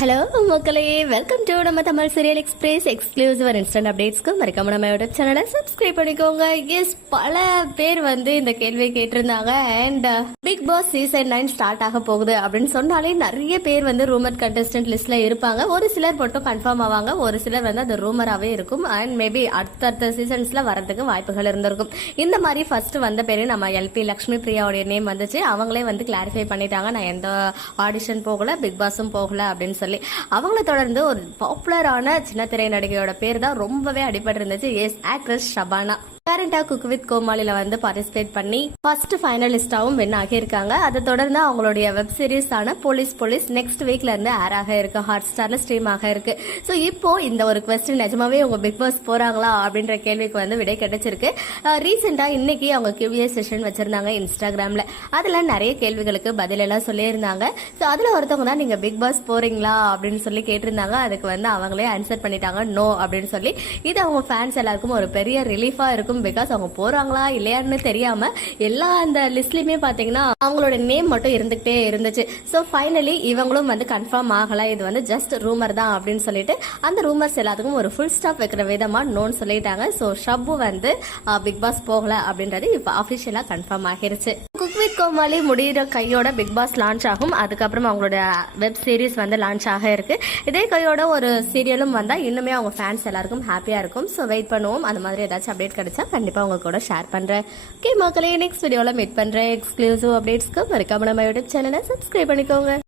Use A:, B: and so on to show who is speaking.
A: Hello மக்களே. Welcome to நம்ம Tamil serial express exclusive instant அப்டேட்ஸ்க்கு மறக்காம நம்ம யூடியூப் சேனலை சப்ஸ்கிரைப் பண்ணிக்கோங்க. எஸ் பல பேர் வந்து இந்த கேள்வியை கேட்டிருந்தாங்க. And Bigg Boss season nine start ஆக போகுது அப்படின்னு சொன்னாலே நிறைய பேர் வந்து ரூமர் கண்டஸ்டன்ட் லிஸ்ட்ல இருப்பாங்க. ஒரு சிலர் மட்டும் கன்ஃபார்ம் ஆவாங்க. ஒரு சிலர் வந்து அது ரூமராகவே இருக்கும். அண்ட் மேபி அடுத்தடுத்த சீசன்ஸ்ல வரதுக்கு வாய்ப்புகள் இருந்திருக்கும். இந்த மாதிரி ஃபர்ஸ்ட் வந்த பேரு நம்ம எல்பி லக்ஷ்மி பிரியாவுடைய நேம் வந்துச்சு. அவங்களே வந்து கிளாரிஃபை பண்ணிட்டாங்க. நான் எந்த ஆடிஷன் போகல பிக் பாஸும் போகல அப்படின்னு சொல்லி அவங்கள தொடர்ந்து ஒரு பாப்புலரான சின்ன திரை நடிகையோட பேர் தான் ரொம்பவே அடிபட்டு இருந்துச்சு எஸ் ஆக்ட்ரஸ் ஷபானா கரண்டா குக் வித் கோமாளில வந்து பார்ட்டிசிபேட் பண்ணி ஃபர்ஸ்ட் ஃபைனலிஸ்டாவும் வின் ஆகியிருக்காங்க அதை தொடர்ந்து அவங்களுடைய வெப் சீரிஸ் ஆன போலீஸ் போலீஸ் நெக்ஸ்ட் வீக்ல இருந்து ஏர் ஆக இருக்கு. ஹாட் ஸ்டார்ல ஸ்ட்ரீம் ஆக இருக்கு. ஸோ இப்போ இந்த ஒரு கொஸ்டின் நிஜமாவே உங்க பிக் பாஸ் போறாங்களா அப்படின்ற கேள்விக்கு வந்து விடை கிடைச்சிருக்கு. ரீசெண்டா இன்னைக்கு அவங்க கியூஏ செஷன் வச்சிருந்தாங்க இன்ஸ்டாகிராம்ல அதுல நிறைய கேள்விகளுக்கு பதில் எல்லாம் சொல்லியிருந்தாங்க. ஸோ அதுல ஒருத்தவங்க தான் நீங்க பிக் பாஸ் போறீங்களா அப்படின்னு சொல்லி கேட்டிருந்தாங்க. அதுக்கு வந்து அவங்களே ஆன்சர் பண்ணிட்டாங்க நோ அப்படின்னு சொல்லி. இது அவங்க ஃபேன்ஸ் எல்லாருக்கும் ஒரு பெரிய ரிலீஃபா இருக்கும். பிகாஸ் அவங்க போறாங்களா இல்லையான்னு தெரியாம எல்லா அந்த லிஸ்ட்லயுமே பாத்தீங்கன்னா அவங்களோட நேம் மட்டும் இருந்துகிட்டே இருந்துச்சு. ஸோ ஃபைனலி இவங்களும் வந்து கன்ஃபார்ம் ஆகல. இது வந்து ஜஸ்ட் ரூமர் தான் அப்படின்னு சொல்லிட்டு அந்த ரூமர்ஸ் எல்லாத்துக்கும் ஒரு ஃபுல் ஸ்டாப் வைக்கிற விதமா நோன்னு சொல்லிட்டாங்க. ஸோ ஷப்பு வந்து பிக் பாஸ் போகல அப்படின்றது இப்போ அஃபிஷியலாக கன்ஃபார்ம் ஆகிருச்சு. குக் வித் கோமாளி முடிகிற கையோட பிக் பாஸ் லான்ச் ஆகும். அதுக்கப்புறம் அவங்களோட வெப் சீரிஸ் வந்து லான்ச் ஆக இருக்கு. இதே கையோட ஒரு சீரியலும் வந்தா இன்னுமே அவங்க ஃபேன்ஸ் எல்லாருக்கும் ஹாப்பியா இருக்கும். ஸோ வெயிட் பண்ணுவோம். அந்த மாதிரி ஏதாச்சும் அப்டேட் கிடைச்சா கண்டிப்பா உங்க கூட ஷேர் பண்றேன். ஓகே மக்களே நெக்ஸ்ட் வீடியோவில் மீட் பண்றேன். எக்ஸ்க்ளூசிவ் அப்டேட்ஸ்க்கு மறக்காம நம்ம யூடியூப் சேனலை சப்ஸ்கிரைப் பண்ணிக்கோங்க.